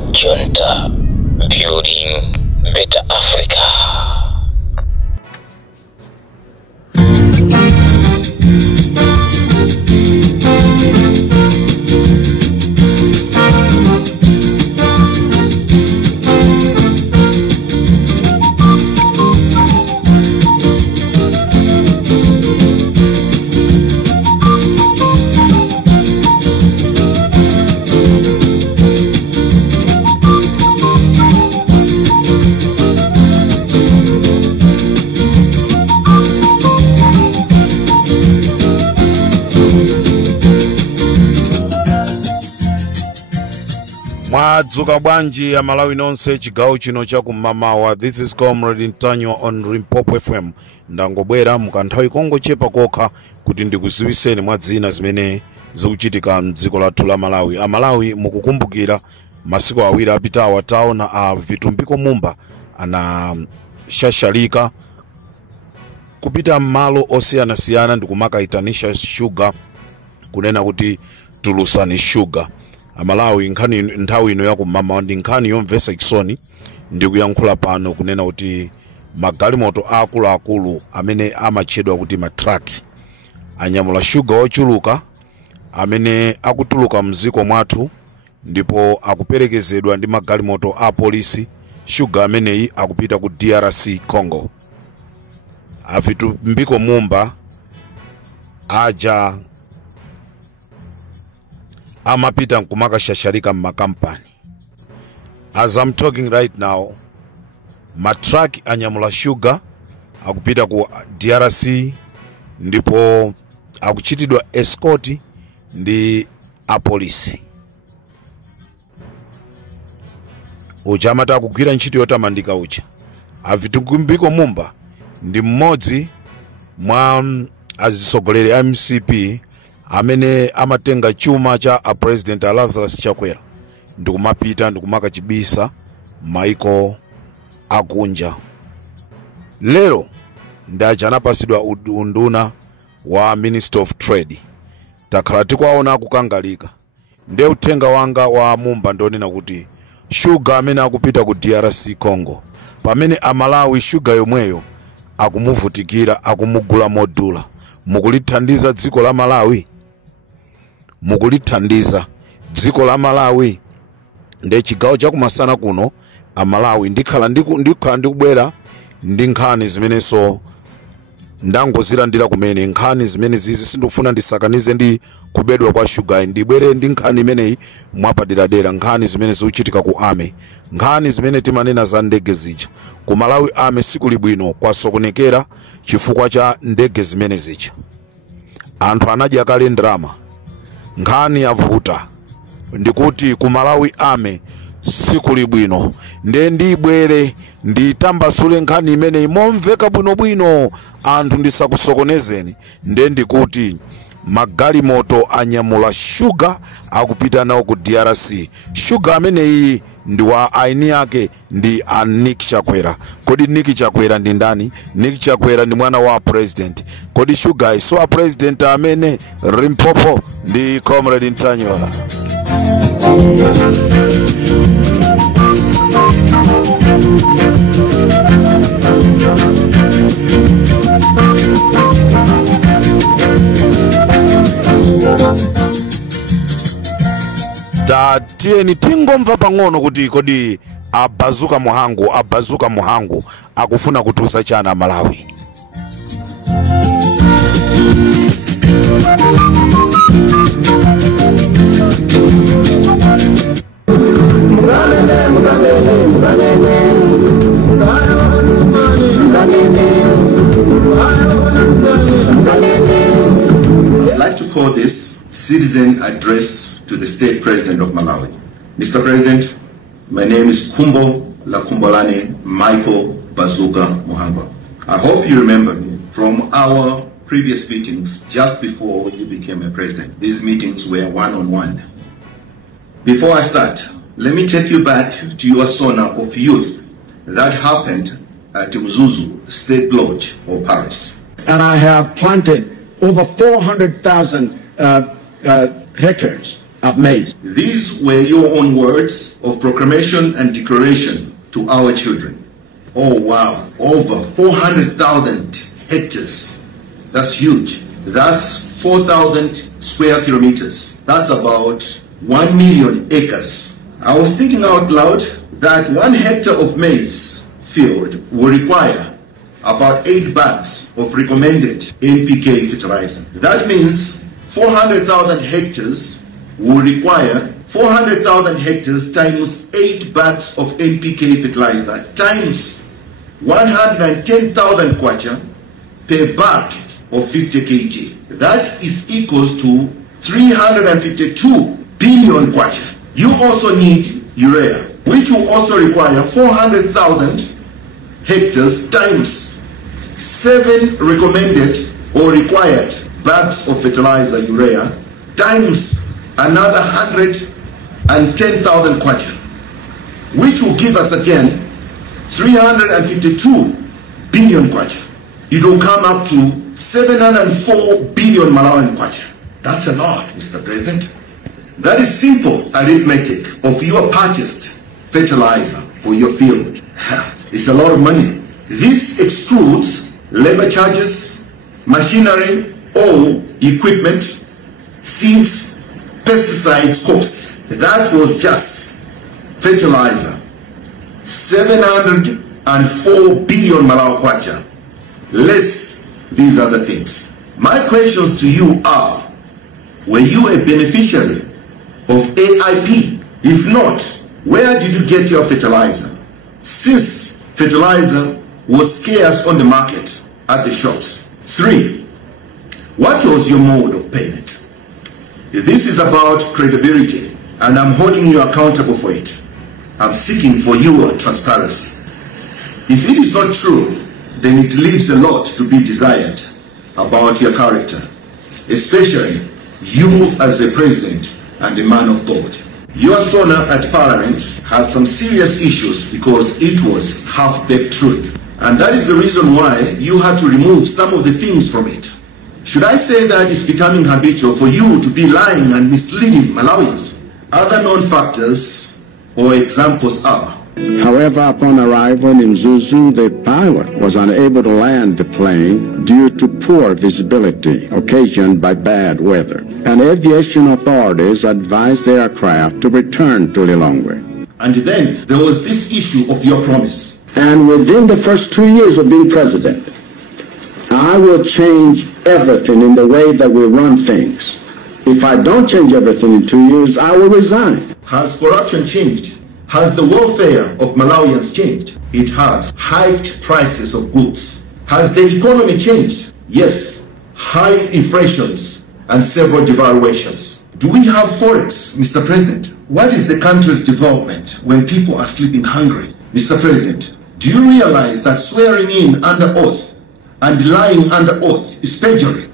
Junta, building better Africa. Mwadzuka bwanji ya Malawi nonse chigawo chino chakumamawa. This is Comrade Ntanyo on Limpopo FM. Ndangobwera mukanthawi kongochepa kokha kuti ndikuziwiseni mwa zina zimene zikuchitika mdziko lathu la Malawi. Amalawi mukukumbukira masiku awiri apitawa taona Vitumbiko Mumba anashashalika kupita malo osiyanasiyana ndikumakayitanisha sugar kunena kuti tulusani sugar. Amalawi nkhani nthawi ino yakumama ndi nkhani yomvesa chisoni ndikuyankhula pano kunena kuti magalimoto akuluakulu amene amatchedwa kuti matraki anyamula sugar ochuluka amene akutuluka mziko mwathu ndipo akuperekezedwa ndi magalimoto a polisi. Sugar ameneyi akupita ku DRC Congo. Vitumbiko Mumba aja amapita nkumakashashalika mmakampani. As I'm talking right now, matraki anyamula sugar akupita ku DRC ndipo akuchitidwa escort ndi apolisi. Ujamata akugwira ntchito yotamandika uja. Vitumbiko Mumba ndi mmodzi mwa azisogoleri MCP amene amatenga chuma cha President Lazarus Chakwera ndikumapita ndikumakachibisa maiko akunja. Lero ndaja anapasidwa unduna wa Minister of Trade. Takhala tikwaona akukangalika. Nde uthenga wanga wa Mumba ndonena kuti sugar amene akupita ku DRC Congo pamene Amalawi sugar yomweyo akumuvutikira akumugula modula. Mukulithandiza dziko la Malawi? Mukulithandiza dziko la Malawi? Nde chigawo chakumasana kuno Amalawi ndikhala ndikubwera ndi nkhani zimeneso ndangozilandira kumene. Nkhani zimene zizi sindikufuna ndisakanize ndi kubedwa kwa sugar. Ndibwere ndi nkhani imeneyi mwapaderadera, nkhani zimene zikuchitika ku Ame, nkhani zimene timanena za ndege zija ku Malawi. Ame siku libwino kwasokonekera chifukwa cha ndege zimene zija. Anthu anadya kale ndrama. Nkhani yavuta ndikuti ku Malawi Ame siku libwino. Nde ndibwere nditambasule nkhani imeneyi momveka bwinobwino anthu ndisakusokonezeni. Nde ndikuti magalimoto anyamula sugar akupita nawo ku DRC. Sugar ameneyi ndi wa aini yake ndi Nick Chakwera. Kodi Nick Chakwera ndi ndani? Nick Chakwera ndi mwana wa president. Kodi sugar iso wa president amene? Limpopo ndi Comrade Ntanyo. Tieni tingomva pang'ono kuti kodi abazuka muhangu akufuna kutusa chana Malawi. I'd like to call this citizen address to the state president of Malawi. Mr. President, my name is Kumbo Lakumbolani Michael Bazuka Muhanga. I hope you remember me from our previous meetings just before you became a president. These meetings were one-on-one. Before I start, let me take you back to your sauna of youth that happened at Mzuzu State Lodge or Paris. And I have planted over 400,000 hectares of maize. These were your own words of proclamation and declaration to our children. Oh wow, over 400,000 hectares. That's huge. That's 4,000 square kilometers. That's about 1 million acres. I was thinking out loud that 1 hectare of maize field will require about 8 bags of recommended NPK fertilizer. That means 400,000 hectares will require 400,000 hectares times 8 bags of NPK fertilizer times 110,000 kwacha per bag of 50 kg. That is equals to 352 billion kwacha. You also need urea, which will also require 400,000 hectares times 7 recommended or required bags of fertilizer urea times another 110,000 kwacha, which will give us again 352 billion kwacha. It will come up to 704 billion Malawian kwacha. That's a lot, Mr. President. That is simple arithmetic of your purchased fertilizer for your field. It's a lot of money. This excludes labor charges, machinery, oil, equipment, seeds, pesticides costs. That was just fertilizer. 704 billion Malawi kwacha, less these other things. My questions to you are, were you a beneficiary of AIP? If not, where did you get your fertilizer? Since fertilizer was scarce on the market at the shops. 3, what was your mode of payment? This is about credibility, and I'm holding you accountable for it. I'm seeking for your transparency. If it is not true, then it leaves a lot to be desired about your character, especially you as a president and a man of God. Your sona at Parliament had some serious issues because it was half-baked truth. And that is the reason why you had to remove some of the things from it. Should I say that it's becoming habitual for you to be lying and misleading Malawians? Other known factors or examples are: However, upon arrival in Zuzu, the pilot was unable to land the plane due to poor visibility occasioned by bad weather, and aviation authorities advised the aircraft to return to Lilongwe. And then there was this issue of your promise. And within the first 2 years of being president, I will change everything in the way that we run things. If I don't change everything in 2 years, I will resign. Has corruption changed? Has the welfare of Malawians changed? It has. Hiked prices of goods. Has the economy changed? Yes. High inflations and several devaluations. Do we have forex, Mr. President? What is the country's development when people are sleeping hungry? Mr. President, do you realize that swearing in under oath and lying under oath is perjury?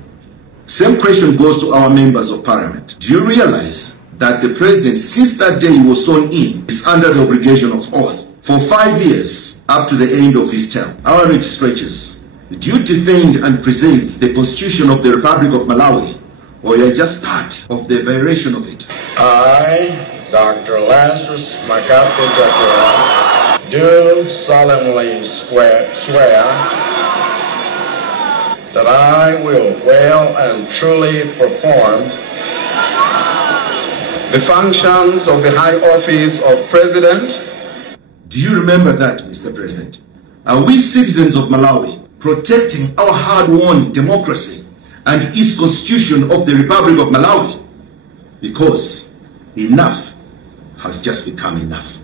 Same question goes to our members of parliament. Do you realize that the president, since that day he was sworn in, is under the obligation of oath for 5 years up to the end of his term? Our read stretches. Do you defend and preserve the Constitution of the Republic of Malawi, or you're just part of the violation of it? I, Dr. Lazarus Magape Jagora, do solemnly swear that I will well and truly perform the functions of the high office of President. Do you remember that, Mr. President? Are we citizens of Malawi protecting our hard-won democracy and its Constitution of the Republic of Malawi? Because enough has just become enough.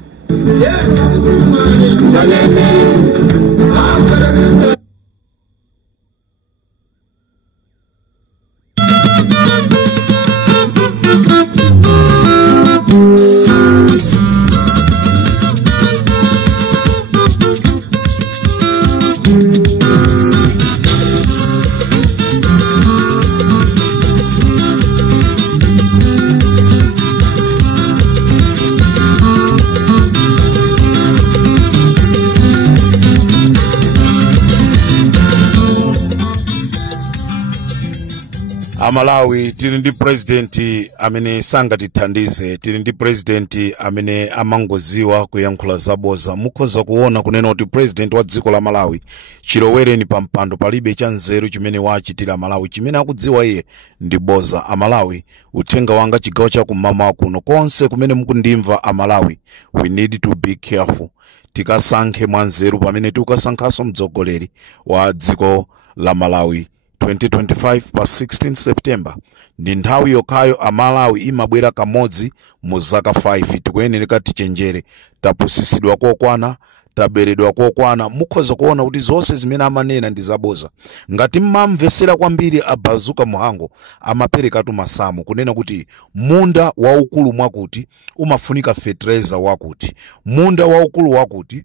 Amalawi tili ndi president amene sangatithandize, tili ndi president amene amangoziwa kuyankhula zaboza. Mukhoza kuona kunena kuti president wa dziko la Malawi chilowereni pa mpando palibe cha nzeru chimene wachitira Malawi, chimene akudziwa iye ndi boza. Amalawi, uthenga wanga chigawo cha kumama kuno konse kumene mukundimva Amalawi, we need to be careful. Tikasankhe mwanzeru pamene tikasankhaso mtsogoleri wa dziko la Malawi. 2025 pa 16 September ndi nthawi yokhayo Amalawi imabwera kamodzi mu zaka 5. Tikuyenera tichenjere, tapusisidwa kokwana, taberedwa kokwana. Mukhoza kuona kuti zonse zimene amanena ndi zaboza. Ngati mmamvesera kwambiri abazuka muhango amaperekatu masamu kunena kuti munda waukulu mwakuti umafunika fertilizer wakuti, munda waukulu wakuti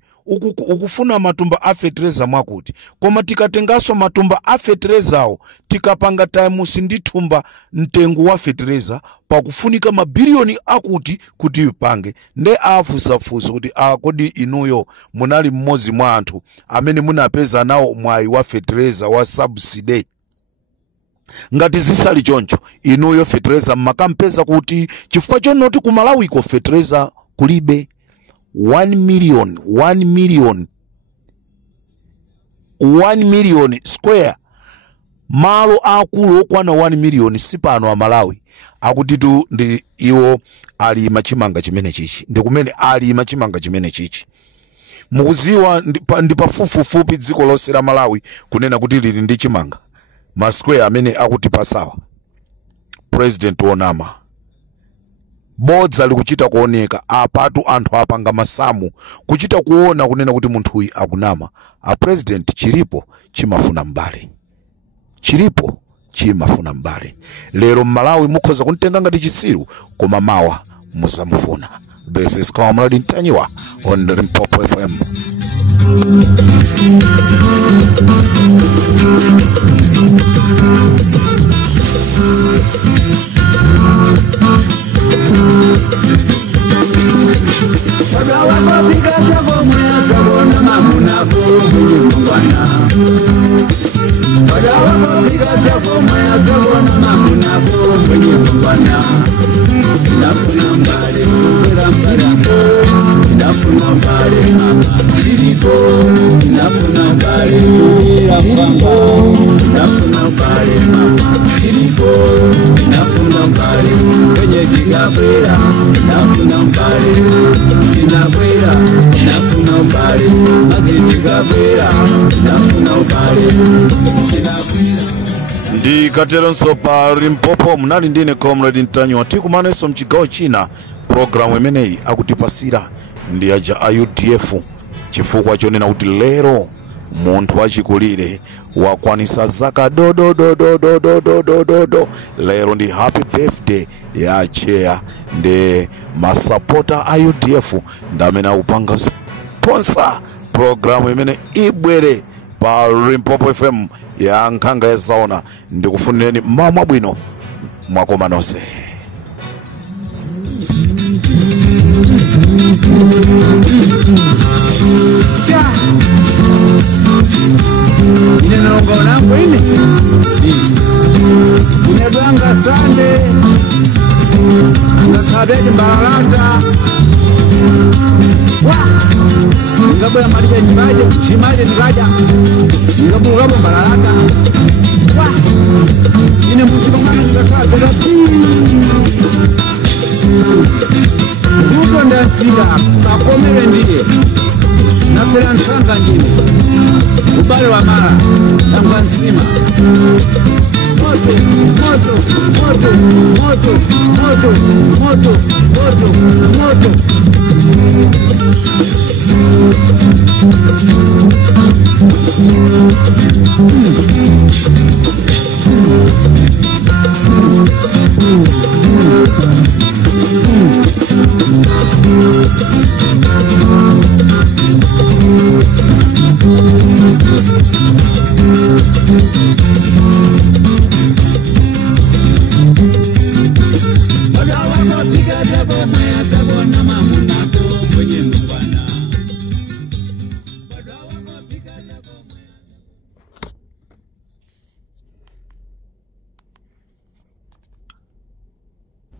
ukufuna matumba a fertilizer mwakuti, koma tikatengaso matumba a fertilizer tikapanga times ndi thumba mtengo wa fertilizer pakufunika mabiliyoni akuti kuti ipange. Nde afusafusa kuti kodi inuyo munali mmodzi mwa anthu amene munapeza nawo mwayi wa fertilizer wa subsidy? Ngati zisali choncho inuyo fertilizer makampeza kuti chifukwa chonoti ku Malawi ko fertilizer kulibe 1 million square malo akulu okwana 1 million sipano Amalawi akuti tu ndi iwo ali machimanga chimene chichi, ndi kumene ali machimanga chimene chichi. Mukuziwa ndi pafupifupi dziko lonse la Malawi kunena kuti lili ndi chimanga ma square amene akuti pasawa. President wonama bodza likuchita kuoneka apatu anthu apanga masamu kuchita kuona kunena kuti munthuyi akunama. A president chilipo chimafuna mbali, chilipo chimafuna mbali. Lero Malawi mukhoza kuntenga ngati chisiru koma mawa muzamufuna. This is Comrade Ntanyiwa on the Limpopo FM. Ndi kateronso pa Limpopo munali ndine Comrade Ntanyiwa. Tikumanenso mchigawo china programu imeneyi akutipasira ndi aja UDF chifukwa chonena kuti lero munthu wachikulire wakwanisa zaka do. Lero ndi happy birthday ya chair ndi masapota a UDF ndamene akupanga sponsor programu imene ibwere pa Limpopo FM ya nkhanga ya zaona. Ndikufunireni mama bwino mwakoma nonse. Ninongona kwini unebanga sande ngakabedi mbalata wa ngabula malije chimaje nikaja ngabula mbalata wa ine mchibangana ngakabeda Ruto ndasida kakomere ndiye na Feransanga njini ubale wa mara tangwa nzima moto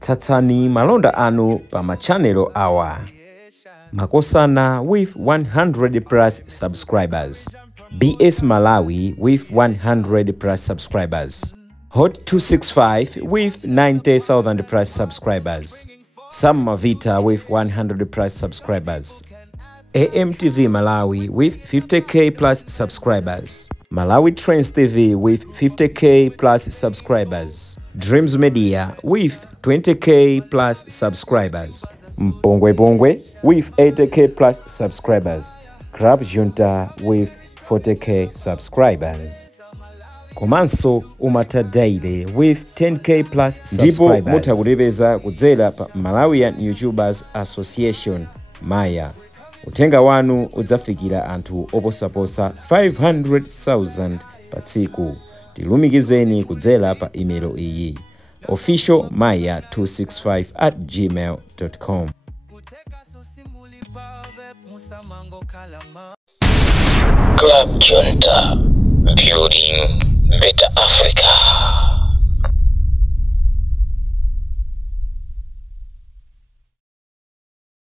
Tsatsani malonda anu pa machanelo awa. Makosana with 100 plus subscribers. BS Malawi with 100 plus subscribers. Hot 265 with 90,000 plus subscribers. Sam Mavita with 100 plus subscribers. AMTV Malawi with 50k plus subscribers. Malawi Trends TV with 50k plus subscribers. Dreams Media with 20k plus subscribers. Mpongwe Pongwe with 80k plus subscribers. Crab Junta with 40k subscribers. Komanso Umata Daily with 10k plus subscribers. Ndipo mutakulebeza kudzera pa Malawian YouTubers Association Maya. Utenga wanu udzafikira anthu oposaposa 500,000 pa tsiku. Tilumikizeni kudzera pa email iyi officialmaya265@gmail.com. Club Junta, building better Africa.